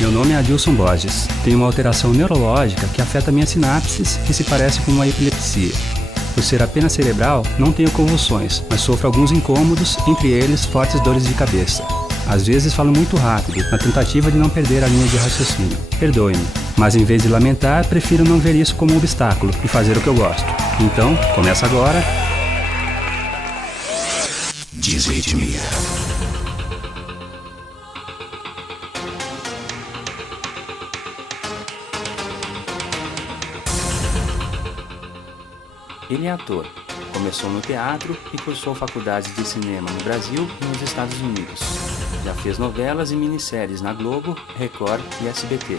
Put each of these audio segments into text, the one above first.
Meu nome é Adilson Borges. Tenho uma alteração neurológica que afeta minhas sinapses e se parece com uma epilepsia. Por ser apenas cerebral, não tenho convulsões, mas sofro alguns incômodos, entre eles fortes dores de cabeça. Às vezes falo muito rápido, na tentativa de não perder a linha de raciocínio. Perdoe-me, mas em vez de lamentar, prefiro não ver isso como um obstáculo e fazer o que eu gosto. Então, começa agora. Desritmia. Ele é ator. Começou no teatro e cursou faculdades de cinema no Brasil e nos Estados Unidos. Já fez novelas e minisséries na Globo, Record e SBT.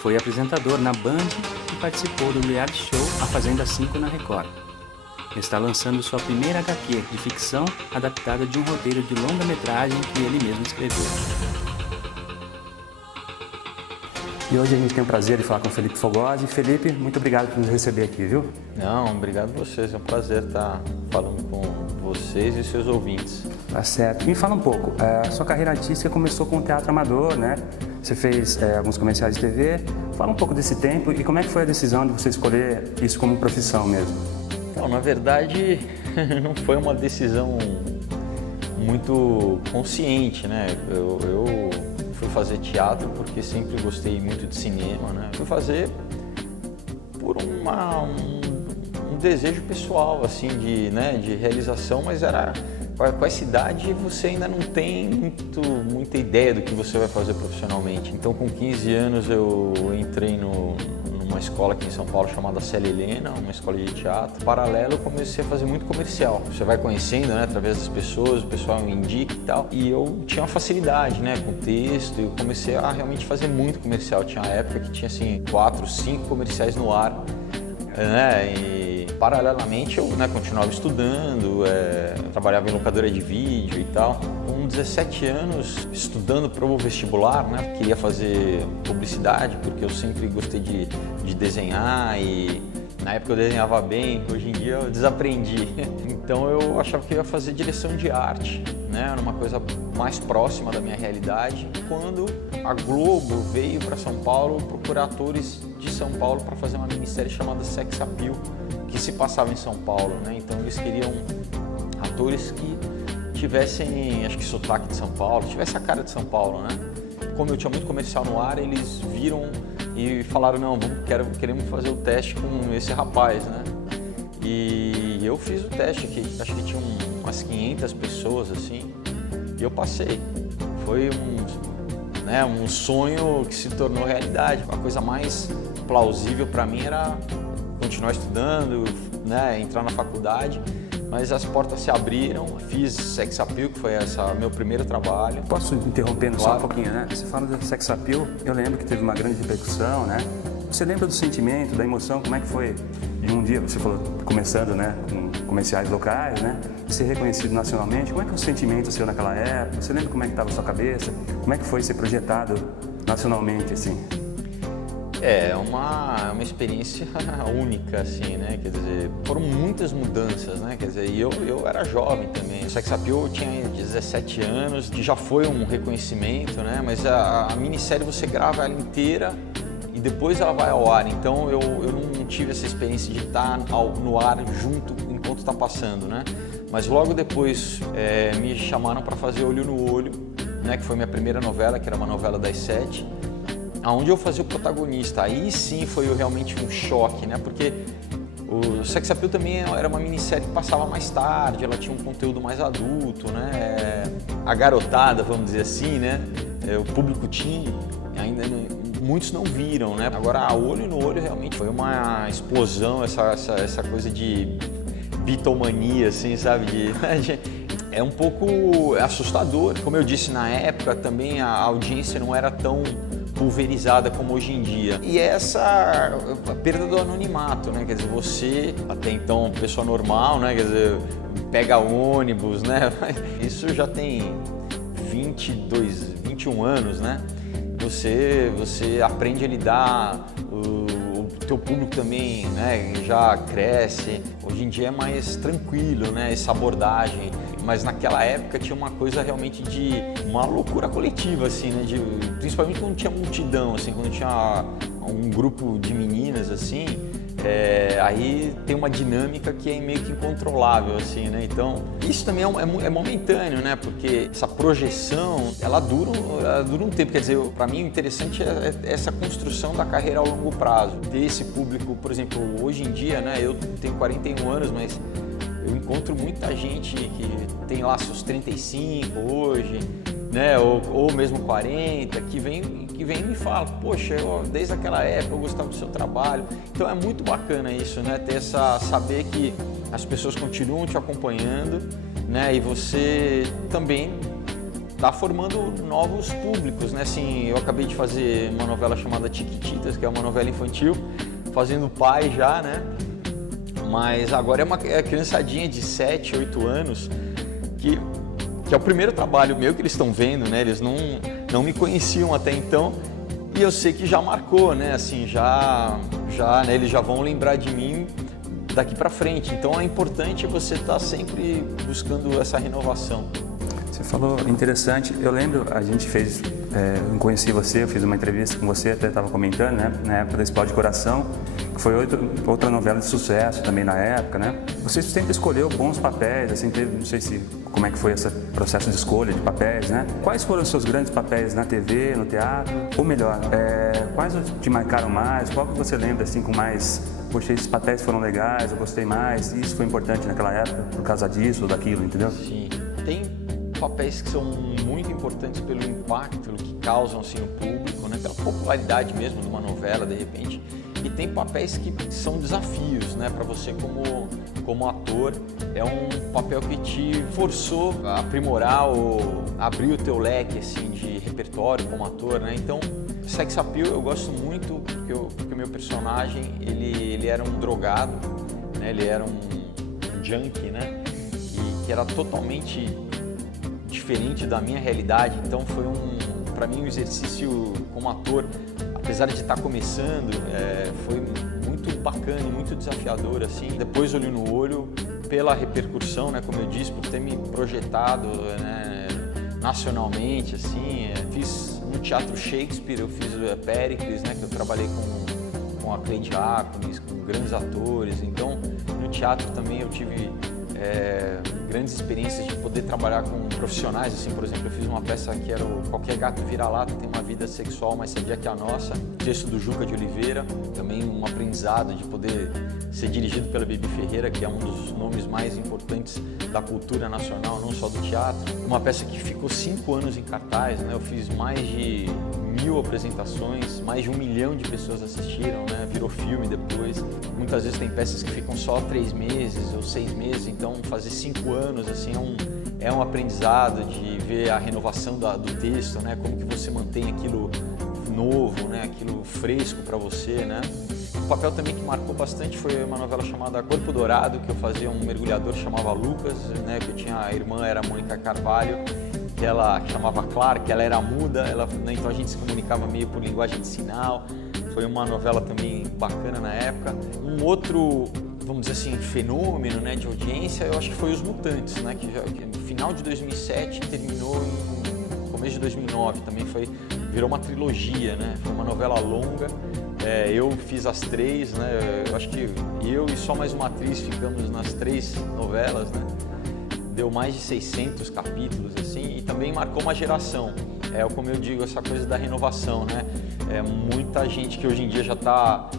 Foi apresentador na Band e participou do reality show A Fazenda 5 na Record. Está lançando sua primeira HQ de ficção adaptada de um roteiro de longa-metragem que ele mesmo escreveu. E hoje a gente tem o prazer de falar com o Felipe Fogosi. Felipe, muito obrigado por nos receber aqui, viu? Não, obrigado a vocês. É um prazer estar falando com vocês e seus ouvintes. Tá certo. Me fala um pouco. A sua carreira artística começou com o teatro amador, né? Você fez alguns comerciais de TV. Fala um pouco desse tempo e como é que foi a decisão de você escolher isso como profissão mesmo? Então, na verdade, não foi uma decisão muito consciente, né? Eu fui fazer teatro porque sempre gostei muito de cinema, né? Fui fazer por um desejo pessoal, assim, de realização, mas era com essa idade você ainda não tem muita ideia do que você vai fazer profissionalmente. Então, com 15 anos eu entrei numa escola aqui em São Paulo chamada Célia Helena, uma escola de teatro. Paralelo, eu comecei a fazer muito comercial. Você vai conhecendo, né, através das pessoas, o pessoal me indica e tal. E eu tinha uma facilidade, né, com texto. Eu comecei a realmente fazer muito comercial. Tinha uma época que tinha assim 4, 5 comerciais no ar, né? E paralelamente eu, né, continuava estudando, trabalhava em locadora de vídeo e tal. Com 17 anos, estudando para o vestibular, né, queria fazer publicidade porque eu sempre gostei de desenhar e na época eu desenhava bem, hoje em dia eu desaprendi. Então eu achava que eu ia fazer direção de arte, né, era uma coisa mais próxima da minha realidade. Quando a Globo veio para São Paulo procurar atores de São Paulo para fazer uma minissérie chamada Sex Appeal, que se passava em São Paulo, né? Então eles queriam atores que tivessem, acho que sotaque de São Paulo, tivesse a cara de São Paulo, né? Como eu tinha muito comercial no ar, eles viram e falaram, não, queremos fazer o teste com esse rapaz, né? E eu fiz o teste aqui, acho que tinha umas 500 pessoas, assim, e eu passei. Foi um sonho que se tornou realidade. A coisa mais plausível para mim era continuar estudando, né, entrar na faculdade, mas as portas se abriram. Fiz Sex Appeal, que foi meu primeiro trabalho. Posso interrompendo Claro. só um pouquinho, né? Você fala do Sex Appeal, eu lembro que teve uma grande repercussão, né? Você lembra do sentimento, da emoção, como é que foi de um dia, você falou, começando, né, com comerciais locais, né, ser reconhecido nacionalmente, como é que é o sentimento seu naquela época? Você lembra como é que estava a sua cabeça? Como é que foi ser projetado nacionalmente, assim? É uma experiência única, assim, né? Quer dizer, foram muitas mudanças, né? Quer dizer, e eu era jovem também. O Sex Appeal eu tinha 17 anos, que já foi um reconhecimento, né? Mas a minissérie você grava ela inteira e depois ela vai ao ar. Então eu não tive essa experiência de estar no ar junto enquanto está passando, né? Mas logo depois me chamaram para fazer Olho no Olho, né? Que foi minha primeira novela, que era uma novela das 7. Onde eu fazia o protagonista. Aí sim foi realmente um choque, né? Porque o Sex Appeal também era uma minissérie que passava mais tarde, ela tinha um conteúdo mais adulto, né? A garotada, vamos dizer assim, né? O público teen, ainda muitos não viram, né? Agora, Olho no Olho realmente foi uma explosão, essa coisa de Beatlemania, assim, sabe? É um pouco assustador. Como eu disse na época, também a audiência não era tão pulverizada como hoje em dia. E essa a perda do anonimato, né? Quer dizer, você, até então, pessoa normal, né? Quer dizer, pega ônibus, né? Isso já tem 21 anos, né? Você aprende a lidar, o teu público também, né, já cresce. Hoje em dia é mais tranquilo, né, essa abordagem. mas naquela época tinha uma coisa realmente de uma loucura coletiva, assim, né? Principalmente quando tinha multidão, assim, quando tinha um grupo de meninas, assim, aí tem uma dinâmica que é meio que incontrolável, assim, né? Então, isso também é momentâneo, né? Porque essa projeção, ela dura um tempo. Quer dizer, para mim o interessante é essa construção da carreira ao longo prazo. Ter esse público, por exemplo, hoje em dia, né? Eu tenho 41 anos, mas eu encontro muita gente que tem lá seus 35 hoje, né? Ou mesmo 40, que vem e me fala, poxa, desde aquela época eu gostava do seu trabalho. Então é muito bacana isso, né? Saber que as pessoas continuam te acompanhando, né? E você também está formando novos públicos, né? Assim, eu acabei de fazer uma novela chamada Chiquititas, que é uma novela infantil, fazendo pai já, né? Mas agora é uma criançadinha de 7, 8 anos que é o primeiro trabalho meu que eles estão vendo, né? Eles não me conheciam até então e eu sei que já marcou, né? Assim, né? Eles já vão lembrar de mim daqui para frente. Então é importante você estar sempre buscando essa renovação. Você falou interessante, eu lembro, a gente fez, eu conheci você, eu fiz uma entrevista com você, até estava comentando, né, na época da Explode Coração, que foi outra novela de sucesso também na época, né? Você sempre escolheu bons papéis, assim, não sei como é que foi esse processo de escolha de papéis, né? Quais foram os seus grandes papéis na TV, no teatro? Ou melhor, quais te marcaram mais? Qual que você lembra, assim, com mais... Poxa, esses papéis foram legais, eu gostei mais, e isso foi importante naquela época, por causa disso ou daquilo, entendeu? Sim, tem papéis que são muito importantes pelo impacto que causam assim, no público, né? Pela popularidade mesmo de uma novela, de repente. E tem papéis que são desafios, né? Para você como ator. É um papel que te forçou a aprimorar ou abrir o teu leque assim, de repertório como ator, né? Então, Sex Appeal eu gosto muito porque o meu personagem ele era um drogado, né? Ele era um junkie, né? E que era totalmente diferente da minha realidade, então foi para mim um exercício como ator, apesar de estar começando, foi muito bacana e muito desafiador, assim. Depois olho no olho pela repercussão, né, como eu disse, por ter me projetado, né, nacionalmente, assim. Fiz no Teatro Shakespeare, eu fiz Péricles, né, que eu trabalhei com a Clé Diáconis, com grandes atores, então no teatro também eu tive grandes experiências de poder trabalhar com profissionais, assim, por exemplo, eu fiz uma peça que era Qualquer Gato Vira-Lata Tem Uma Vida Sexual Mais Sadia Que a Nossa, texto do Juca de Oliveira, também um aprendizado de poder ser dirigido pela Bibi Ferreira, que é um dos nomes mais importantes da cultura nacional, não só do teatro. Uma peça que ficou 5 anos em cartaz, né? Eu fiz mais de 1000 apresentações, mais de 1 milhão de pessoas assistiram, né? Virou filme depois. Muitas vezes tem peças que ficam só 3 meses ou 6 meses, então fazer 5 anos assim é um aprendizado de ver a renovação do texto, né? Como que você mantém aquilo novo, né? Aquilo fresco para você, né? Um papel também que marcou bastante foi uma novela chamada Corpo Dourado, que eu fazia um mergulhador que chamava Lucas, né? Que eu tinha a irmã, era a Mônica Carvalho, que ela chamava Clara, que ela era muda, né? Então a gente se comunicava meio por linguagem de sinal. Foi uma novela também bacana na época. Um outro, vamos dizer assim, fenômeno, né, de audiência, eu acho que foi Os Mutantes, né? Que no final de 2007 terminou em começo de 2009, também virou uma trilogia, né? Foi uma novela longa. Eu fiz as 3, né? Eu acho que eu e só mais uma atriz ficamos nas 3 novelas, né? Deu mais de 600 capítulos, assim, e também marcou uma geração. Como eu digo, essa coisa da renovação, né? Muita gente que hoje em dia já está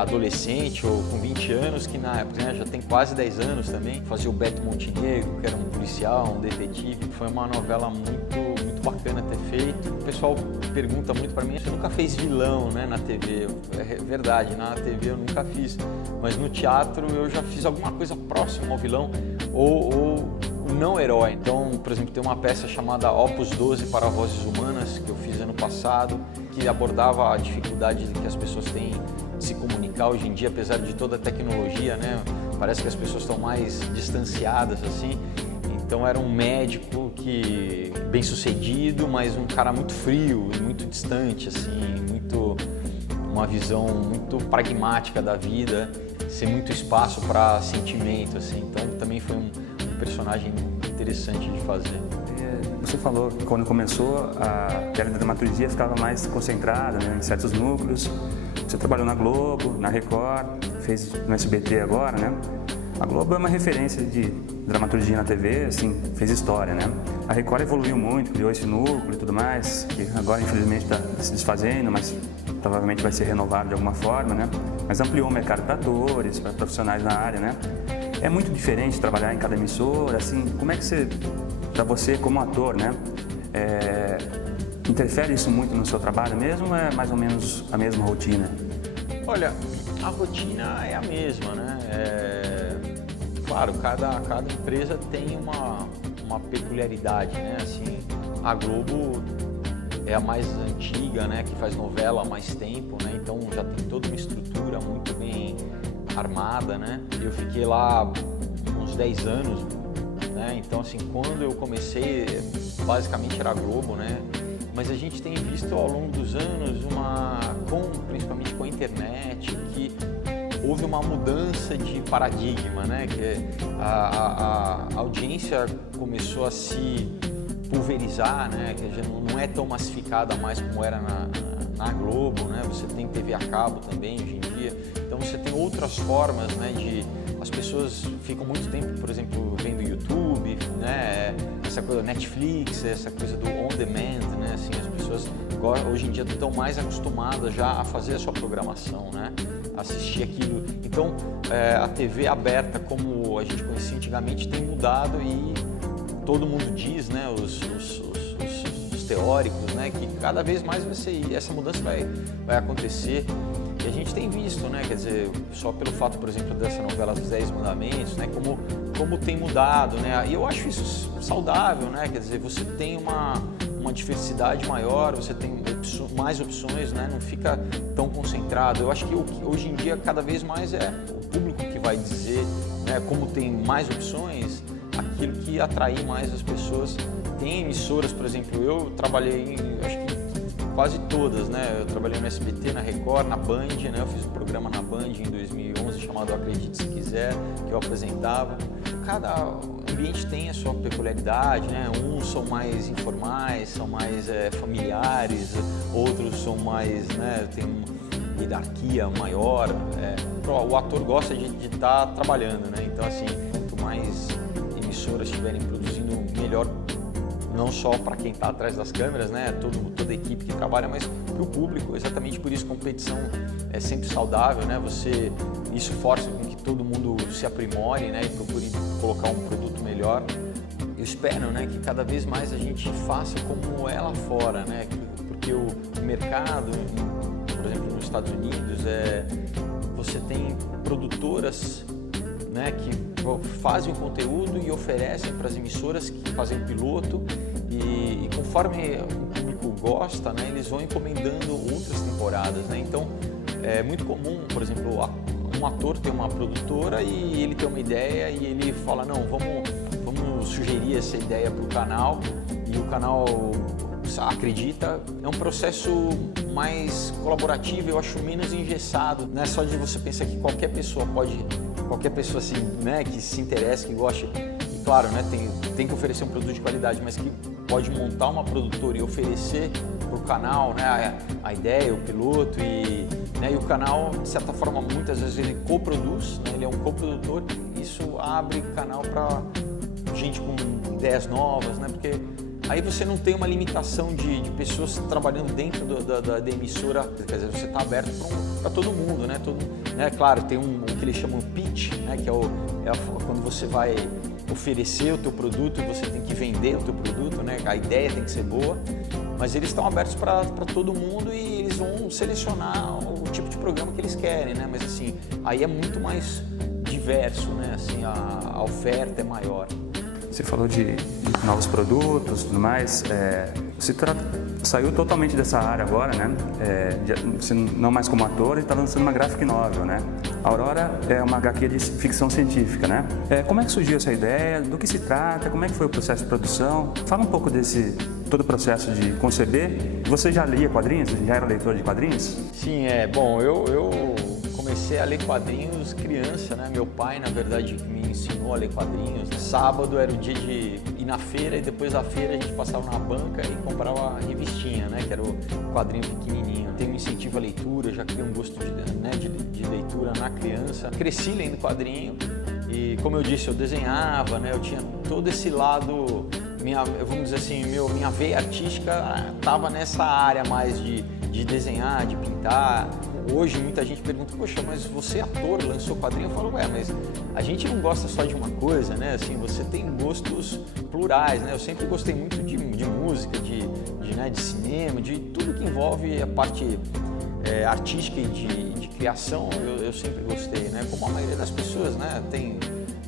adolescente ou com 20 anos, que na época, né, já tem quase 10 anos também, fazia o Beto Montenegro, que era um policial, um detetive. Foi uma novela muito bacana ter feito. O pessoal pergunta muito para mim, você nunca fez vilão, né, na TV? É verdade, na TV eu nunca fiz, mas no teatro eu já fiz alguma coisa próxima ao vilão ou o não herói. Então, por exemplo, tem uma peça chamada Opus 12 para Vozes Humanas, que eu fiz ano passado, que abordava a dificuldade que as pessoas têm de se comunicar hoje em dia, apesar de toda a tecnologia, né? Parece que as pessoas estão mais distanciadas, assim. Então era um médico bem sucedido, mas um cara muito frio e muito distante, assim, uma visão muito pragmática da vida, sem muito espaço para sentimento, assim. Então também foi um personagem interessante de fazer. Você falou que quando começou, a dramaturgia ficava mais concentrada, né, em certos núcleos. Você trabalhou na Globo, na Record, fez no SBT agora, né? A Globo é uma referência de dramaturgia na TV, assim, fez história, né? A Record evoluiu muito, criou esse núcleo e tudo mais, que agora infelizmente está se desfazendo, mas provavelmente vai ser renovado de alguma forma, né? Mas ampliou o mercado para atores, para profissionais na área, né? É muito diferente trabalhar em cada emissora, assim, como é que você, para você como ator, né? Interfere isso muito no seu trabalho mesmo ou é mais ou menos a mesma rotina? Olha, a rotina é a mesma, né? Claro, cada empresa tem uma peculiaridade, né? Assim, a Globo é a mais antiga, né? Que faz novela há mais tempo, né? Então já tem toda uma estrutura muito bem armada, né? Eu fiquei lá uns 10 anos, né? Então, assim, quando eu comecei, basicamente era a Globo, né? Mas a gente tem visto ao longo dos anos, principalmente com a internet, que houve uma mudança de paradigma, né? Que a audiência começou a se pulverizar, né? Que já não é tão massificada mais como era na Globo, né? Você tem TV a cabo também hoje em dia, então você tem outras formas, né? As pessoas ficam muito tempo, por exemplo, vendo YouTube, né? Essa coisa Netflix, essa coisa do on demand, né? Assim, as pessoas hoje em dia estão mais acostumadas já a fazer a sua programação, né? Assistir aquilo. Então, a TV aberta, como a gente conhecia antigamente, tem mudado e todo mundo diz, né? Os teóricos, né? Que cada vez mais essa mudança vai acontecer. E a gente tem visto, né, quer dizer, só pelo fato, por exemplo, dessa novela dos 10 Mandamentos, né, como tem mudado, né, e eu acho isso saudável, né, quer dizer, você tem uma diversidade maior, você tem mais opções, né, não fica tão concentrado. Eu acho que hoje em dia, cada vez mais é o público que vai dizer, né, como tem mais opções, aquilo que atrair mais as pessoas. Tem emissoras, por exemplo, eu trabalhei acho que quase todas, né? Eu trabalhei no SBT, na Record, na Band, né? Eu fiz um programa na Band em 2011 chamado Acredite Se Quiser, que eu apresentava. Cada ambiente tem a sua peculiaridade, né? Uns são mais informais, são mais familiares, outros são mais, né? Tem uma hierarquia maior. O ator gosta de estar trabalhando, né? Então, assim, quanto mais emissoras estiverem produzindo, melhor. Não só para quem está atrás das câmeras, né? Toda a equipe que trabalha, mas para o público. Exatamente por isso, competição é sempre saudável, né? Isso força com que todo mundo se aprimore, né? E procure colocar um produto melhor. Eu espero, né? Que cada vez mais a gente faça como é lá fora, né? Porque o mercado, por exemplo, nos Estados Unidos, você tem produtoras, né, que fazem o conteúdo e oferecem para as emissoras que fazem o piloto e conforme o público gosta, né, eles vão encomendando outras temporadas, né? Então é muito comum, por exemplo, um ator ter uma produtora e ele tem uma ideia e ele fala, não, vamos sugerir essa ideia para o canal e o canal acredita. É um processo mais colaborativo, eu acho menos engessado, não é só de você pensar que qualquer pessoa assim, né, que se interesse, que goste, e claro, né, tem que oferecer um produto de qualidade, mas que pode montar uma produtora e oferecer para o canal, né, a ideia, o piloto né, e o canal, de certa forma, muitas vezes ele coproduz, né, ele é um coprodutor, e isso abre canal para gente com ideias novas, né, porque aí você não tem uma limitação de pessoas trabalhando dentro da emissora, quer dizer, você está aberto para todo mundo, né? Claro, tem o que eles chamam de pitch, né? Que quando você vai oferecer o teu produto e você tem que vender o teu produto, né? A ideia tem que ser boa, mas eles estão abertos para todo mundo e eles vão selecionar o tipo de programa que eles querem, né? Mas assim, aí é muito mais diverso, né? Assim, a oferta é maior. Você falou de novos produtos e tudo mais. Você saiu totalmente dessa área agora, né? Você não mais como ator e está lançando uma graphic novel, né? A Aurora é uma HQ de ficção científica, né? Como é que surgiu essa ideia? Do que se trata? Como é que foi o processo de produção? Fala um pouco todo o processo de conceber. Você já lia quadrinhos? Já era leitor de quadrinhos? Sim, bom, eu comecei a ler quadrinhos criança, né? Meu pai, na verdade, que me ensinou a ler quadrinhos. Sábado era o dia de ir na feira e depois da feira a gente passava na banca e comprava a revistinha, né? Que era o quadrinho pequenininho. Tem um incentivo à leitura, já criei um gosto de leitura na criança. Cresci lendo quadrinho e, como eu disse, eu desenhava, né? Eu tinha todo esse lado, vamos dizer assim, minha veia artística estava nessa área mais de desenhar, de pintar. Hoje muita gente pergunta, poxa, mas você é ator, lançou quadrinho? Eu falo, mas a gente não gosta só de uma coisa, né? Assim, você tem gostos plurais, né? Eu sempre gostei muito de música, de cinema, de tudo que envolve a parte artística e de criação, eu sempre gostei, né? Como a maioria das pessoas, né?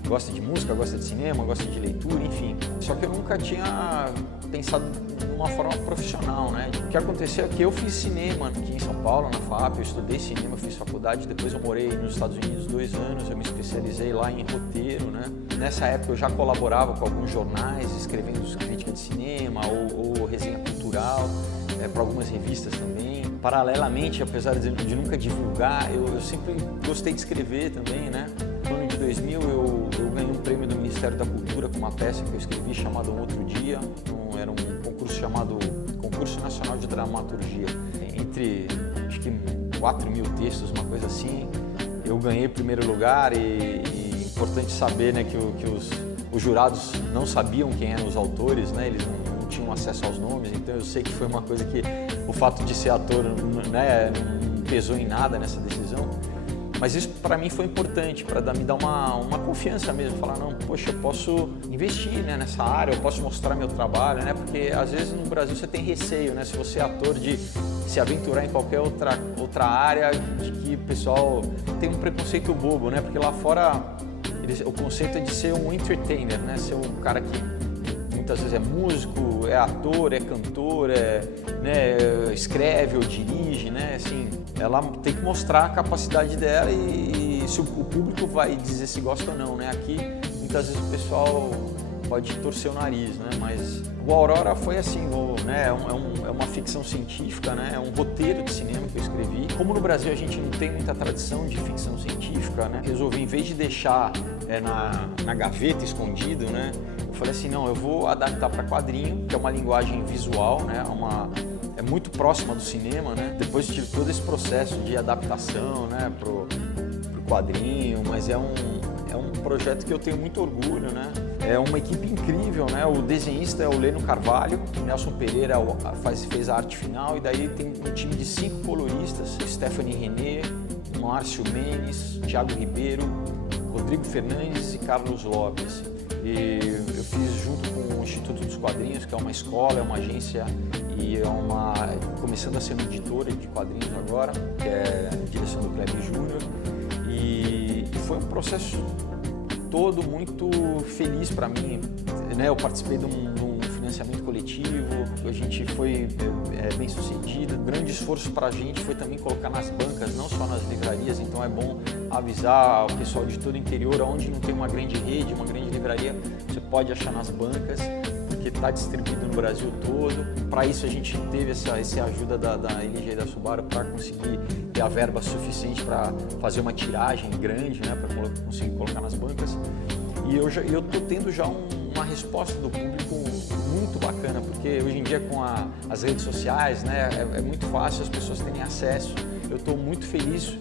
Gosta de música, gosta de cinema, gosta de leitura, enfim. Só que eu nunca tinha pensado de uma forma profissional, né? O que aconteceu é que eu fiz cinema aqui em São Paulo, na FAP, eu estudei cinema, fiz faculdade, depois eu morei nos Estados Unidos 2 anos, eu me especializei lá em roteiro, né? Nessa época eu já colaborava com alguns jornais, escrevendo crítica de cinema ou resenha cultural, para algumas revistas também. Paralelamente, apesar de nunca divulgar, eu sempre gostei de escrever também, né? No ano de 2000 eu ganhei um prêmio do Ministério da Cultura com uma peça que eu escrevi chamada Um Outro Dia. Era um concurso chamado Concurso Nacional de Dramaturgia. Entre, acho que 4.000 textos, uma coisa assim. Eu ganhei o primeiro lugar e importante saber, né, que os jurados não sabiam quem eram os autores, né? Eles não tinham acesso aos nomes, então eu sei que foi uma coisa que o fato de ser ator, né, não pesou em nada nessa decisão. Mas isso para mim foi importante, para me dar uma confiança mesmo, falar, não, poxa, eu posso investir, né, nessa área, eu posso mostrar meu trabalho, né, porque às vezes no Brasil você tem receio, né, se você é ator, de se aventurar em qualquer outra área, de que o pessoal tem um preconceito bobo, né, porque lá fora o conceito é de ser um entertainer, né, ser um cara que muitas vezes é músico, é ator, é cantor, escreve ou dirige, né? Assim, ela tem que mostrar a capacidade dela e se o público vai dizer se gosta ou não, né? Aqui, muitas vezes o pessoal pode torcer o nariz, né? Mas o Aurora foi assim, né? É uma ficção científica, né? É um roteiro de cinema que eu escrevi. Como no Brasil a gente não tem muita tradição de ficção científica, né? Resolvi, em vez de deixar na gaveta escondido, né? Eu falei assim, não, eu vou adaptar para quadrinho, que é uma linguagem visual, né? É muito próxima do cinema, né? Depois tive todo esse processo de adaptação, né? Pro quadrinho, mas é um projeto que eu tenho muito orgulho, né? É uma equipe incrível, né? O desenhista é o Leno Carvalho, o Nelson Pereira fez a arte final e daí tem um time de 5 coloristas, Stephanie René, Márcio Menes, Thiago Ribeiro, Rodrigo Fernandes e Carlos Lopes. E eu fiz junto com o Instituto dos Quadrinhos, que é uma escola, é uma agência e começando a ser uma editora de quadrinhos agora, que é a direção do Kleber Júnior. E foi um processo todo muito feliz para mim, né? Eu participei de um financiamento coletivo, a gente foi bem sucedido. Um grande esforço para a gente foi também colocar nas bancas, não só nas livrarias, então é bom avisar o pessoal de todo o interior, onde não tem uma grande rede, uma grande livraria, você pode achar nas bancas, porque está distribuído no Brasil todo. Para isso a gente teve essa ajuda da LG e da Subaru para conseguir ter a verba suficiente para fazer uma tiragem grande, né, para conseguir colocar nas bancas. E eu estou tendo já uma resposta do público muito bacana, porque hoje em dia com as redes sociais, né, é muito fácil as pessoas terem acesso. Eu estou muito feliz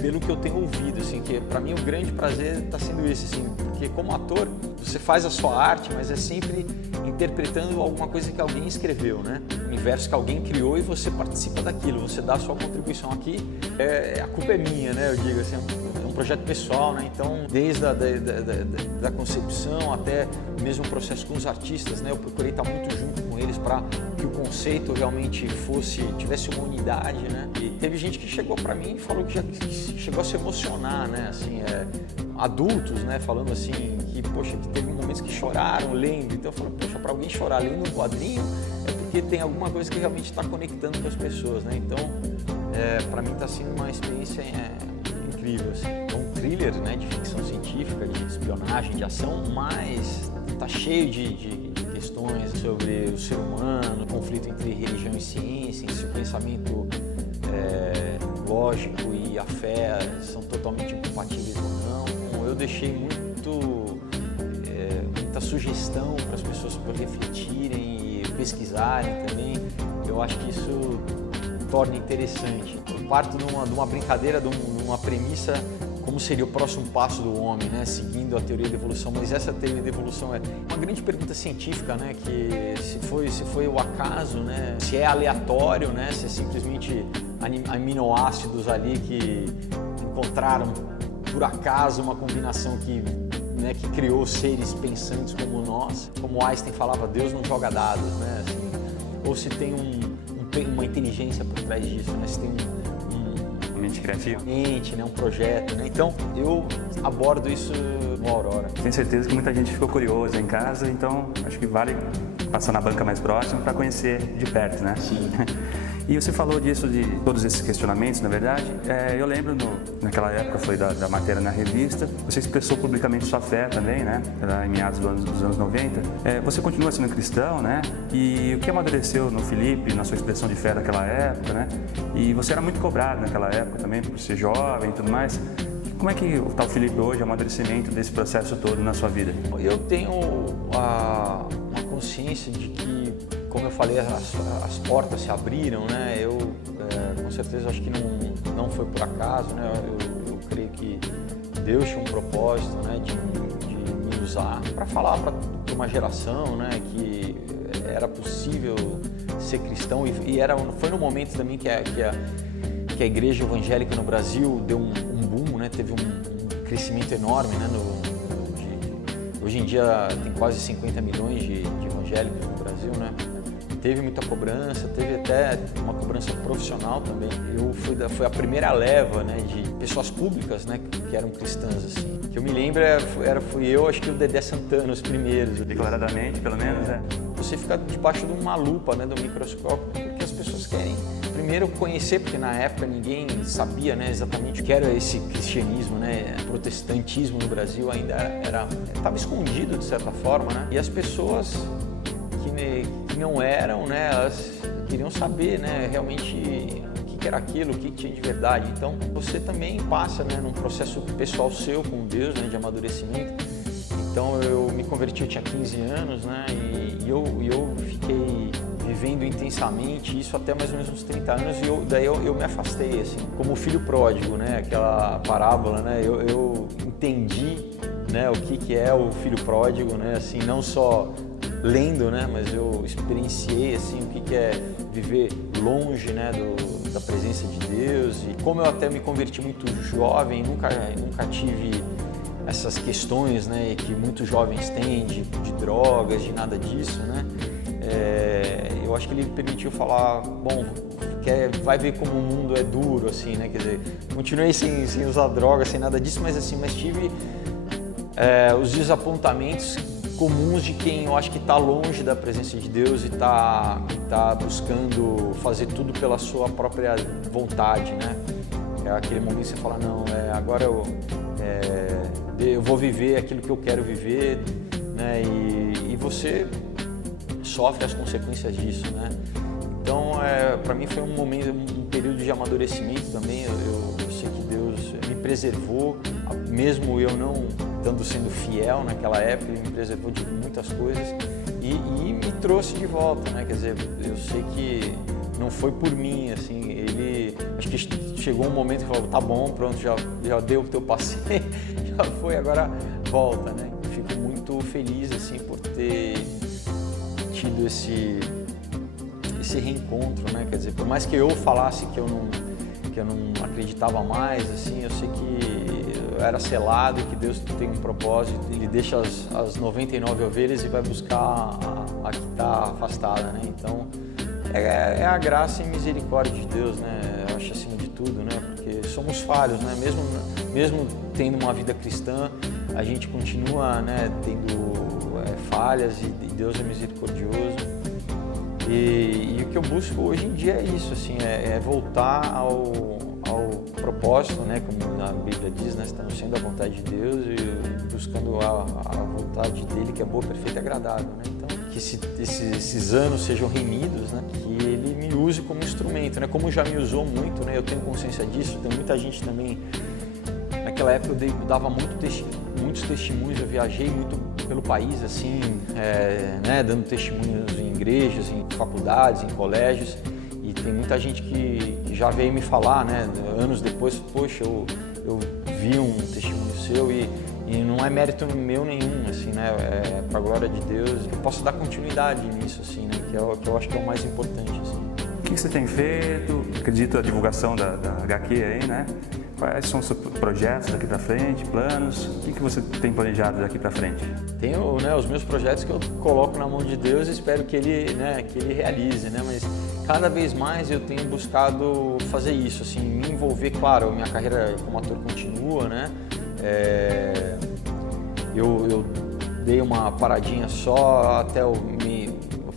pelo que eu tenho ouvido, assim, que para mim o grande prazer está sendo esse, assim, porque como ator você faz a sua arte, mas é sempre interpretando alguma coisa que alguém escreveu, né? Um universo que alguém criou e você participa daquilo, você dá a sua contribuição aqui, a culpa é minha, né? Eu digo assim, é um projeto pessoal, né? Então, desde da concepção até mesmo o processo com os artistas, né? Eu procurei estar muito junto com eles para que o conceito realmente tivesse uma unidade, né? E teve gente que chegou para mim e falou que chegou a se emocionar, né? Assim, adultos, né? Falando assim que, poxa, que teve momentos que choraram lendo. Então eu falo, poxa, para alguém chorar lendo um quadrinho é porque tem alguma coisa que realmente está conectando com as pessoas, né? Então, para mim está sendo uma experiência incrível, assim. É um thriller, né? De ficção científica, de espionagem, de ação, mas está cheio de questões sobre o ser humano, o conflito entre religião e ciência, esse pensamento lógico e e a fé são totalmente incompatíveis ou não. Eu deixei muita sugestão para as pessoas refletirem e pesquisarem também. Eu acho que isso torna interessante. Eu parto de uma brincadeira, de uma premissa, como seria o próximo passo do homem, né? Seguindo a teoria da evolução, mas essa teoria da evolução é uma grande pergunta científica, né? Que se foi o acaso, né? Se é aleatório, né? Se é simplesmente aminoácidos ali que encontraram por acaso uma combinação que criou seres pensantes como nós. Como Einstein falava, Deus não joga dados, né? Assim, ou se tem uma inteligência por trás disso, né? Se tem uma mente criativa, né? Um projeto, né? Então eu abordo isso no Aurora. Tenho certeza que muita gente ficou curiosa em casa, então acho que vale passar na banca mais próxima para conhecer de perto, né? Sim. E você falou disso, de todos esses questionamentos, na verdade. Eu lembro, naquela época, foi da matéria na revista, você expressou publicamente sua fé também, né? Em meados dos anos 90. Você continua sendo cristão, né? E o que amadureceu no Felipe, na sua expressão de fé daquela época, né? E você era muito cobrado naquela época também, por ser jovem e tudo mais. Como é que está o Felipe hoje, o amadurecimento desse processo todo na sua vida? Eu tenho uma consciência de que, como eu falei, as portas se abriram, né? Eu com certeza acho que não foi por acaso, né? Eu creio que Deus tinha um propósito, né? De me usar para falar para uma geração, né? Que era possível ser cristão e foi no momento também que a igreja evangélica no Brasil deu um boom, né? Teve um crescimento enorme, né? Hoje em dia tem quase 50 milhões de evangélicos no Brasil, né? Teve muita cobrança, teve até uma cobrança profissional também. Foi a primeira leva, né, de pessoas públicas, né, que eram cristãs, assim. Que eu me lembro, fui eu, acho que o Dedé Santana, os primeiros. Declaradamente, pelo menos, né? Você fica debaixo de uma lupa, né, do microscópio, porque as pessoas querem primeiro conhecer, porque na época ninguém sabia, né, exatamente o que era esse cristianismo, né, protestantismo no Brasil ainda estava escondido de certa forma, né, e as pessoas que não eram, né, elas queriam saber, né, realmente o que era aquilo, o que tinha de verdade. Então você também passa, né, num processo pessoal seu com Deus, né, de amadurecimento. Então eu me converti, eu tinha 15 anos, né, e eu fiquei vivendo intensamente isso até mais ou menos uns 30 anos e daí eu me afastei, assim, como o filho pródigo, né, aquela parábola, né, eu entendi, né, o que é o filho pródigo, né, assim, não só lendo, né, mas eu experienciei, assim, o que é viver longe, né, da presença de Deus. E como eu até me converti muito jovem, nunca tive essas questões, né, que muitos jovens têm de drogas, de nada disso, né, eu acho que ele permitiu falar, bom, vai ver como o mundo é duro, assim, né, quer dizer, continuei sem usar drogas, sem nada disso, mas tive os desapontamentos comuns de quem eu acho que está longe da presença de Deus e está buscando fazer tudo pela sua própria vontade, né? É aquele momento que você fala, não, agora eu vou viver aquilo que eu quero viver, né? E você sofre as consequências disso, né? Então, para mim foi um período de amadurecimento também. Eu sei que Deus me preservou, mesmo eu não sendo fiel naquela época, Ele me preservou de muitas coisas e me trouxe de volta, né? Quer dizer, eu sei que não foi por mim, assim, acho que chegou um momento que falou, tá bom, pronto, já deu o teu passeio, já foi, agora volta, né? Eu fico muito feliz, assim, por ter tido esse reencontro, né? Quer dizer, por mais que eu falasse que eu não acreditava mais, assim, eu sei que eu era selado e que Deus tem um propósito, Ele deixa as 99 ovelhas e vai buscar a que está afastada, né? Então, é a graça e misericórdia de Deus, né? Eu acho acima de tudo, né? Porque somos falhos, né? Mesmo tendo uma vida cristã, a gente continua, né, tendo falhas e Deus é misericordioso. E o que eu busco hoje em dia é isso, assim, é voltar ao propósito, né, como a Bíblia diz, né, estamos sendo a vontade de Deus e buscando a vontade dele, que é boa, perfeita e agradável, né? Então, que esses anos sejam remidos, né, que ele me use como instrumento, né? Como já me usou muito, né? Eu tenho consciência disso, tem muita gente também. Naquela época eu dava muitos testemunhos, eu viajei muito pelo país, assim, né? Dando testemunhos em igrejas, em faculdades, em colégios, e tem muita gente que já veio me falar, né? Anos depois, poxa, eu vi um testemunho seu e não é mérito meu nenhum, assim, né? É pra glória de Deus. Eu posso dar continuidade nisso, assim, né? Que eu acho que é o mais importante, assim. O que você tem feito? Acredito a divulgação da HQ aí, né? Quais são os seus projetos daqui para frente, planos? O que você tem planejado daqui para frente? Tenho, né, os meus projetos que eu coloco na mão de Deus e espero que Ele realize, né? Mas cada vez mais eu tenho buscado fazer isso, assim, me envolver. Claro, a minha carreira como ator continua, né? Eu dei uma paradinha só até o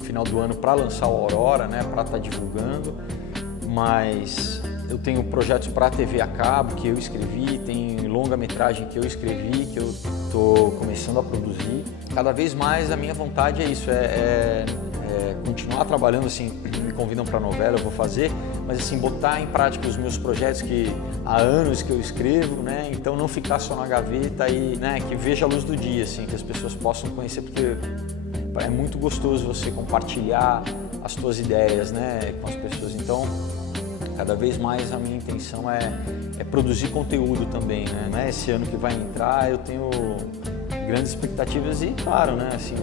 final do ano para lançar o Aurora, né? Para estar divulgando, mas eu tenho projetos para a TV a cabo que eu escrevi, tem longa-metragem que eu escrevi, que eu estou começando a produzir. Cada vez mais a minha vontade é isso, continuar trabalhando, assim, me convidam para novela, eu vou fazer, mas assim, botar em prática os meus projetos que há anos que eu escrevo, né? Então não ficar só na gaveta e, né, que veja a luz do dia, assim, que as pessoas possam conhecer, porque é muito gostoso você compartilhar as suas ideias, né, com as pessoas. Então, cada vez mais a minha intenção é produzir conteúdo também, né? Esse ano que vai entrar eu tenho grandes expectativas e, claro, né, assim,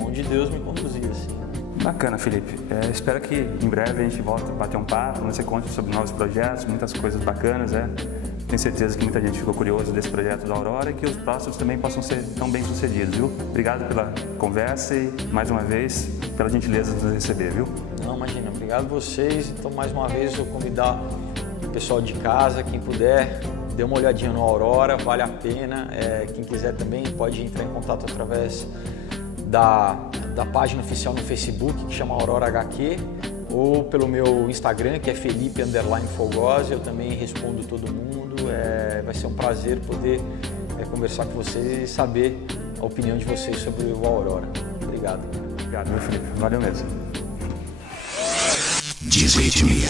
onde Deus me conduzir, assim. Bacana, Felipe. Espero que em breve a gente volte a bater um papo, você conte sobre novos projetos, muitas coisas bacanas, Tenho certeza que muita gente ficou curiosa desse projeto da Aurora e que os próximos também possam ser tão bem sucedidos, viu? Obrigado pela conversa e, mais uma vez, pela gentileza de nos receber, viu? Não, imagina. Obrigado a vocês. Então, mais uma vez, eu convidar o pessoal de casa, quem puder, dê uma olhadinha no Aurora, vale a pena. Quem quiser também pode entrar em contato através da página oficial no Facebook, que chama Aurora HQ, ou pelo meu Instagram, que é Felipe_Fogosi. Eu também respondo todo mundo. Vai ser um prazer poder conversar com vocês e saber a opinião de vocês sobre o Aurora. Obrigado. Obrigado, meu Felipe. Valeu mesmo. Diz-me.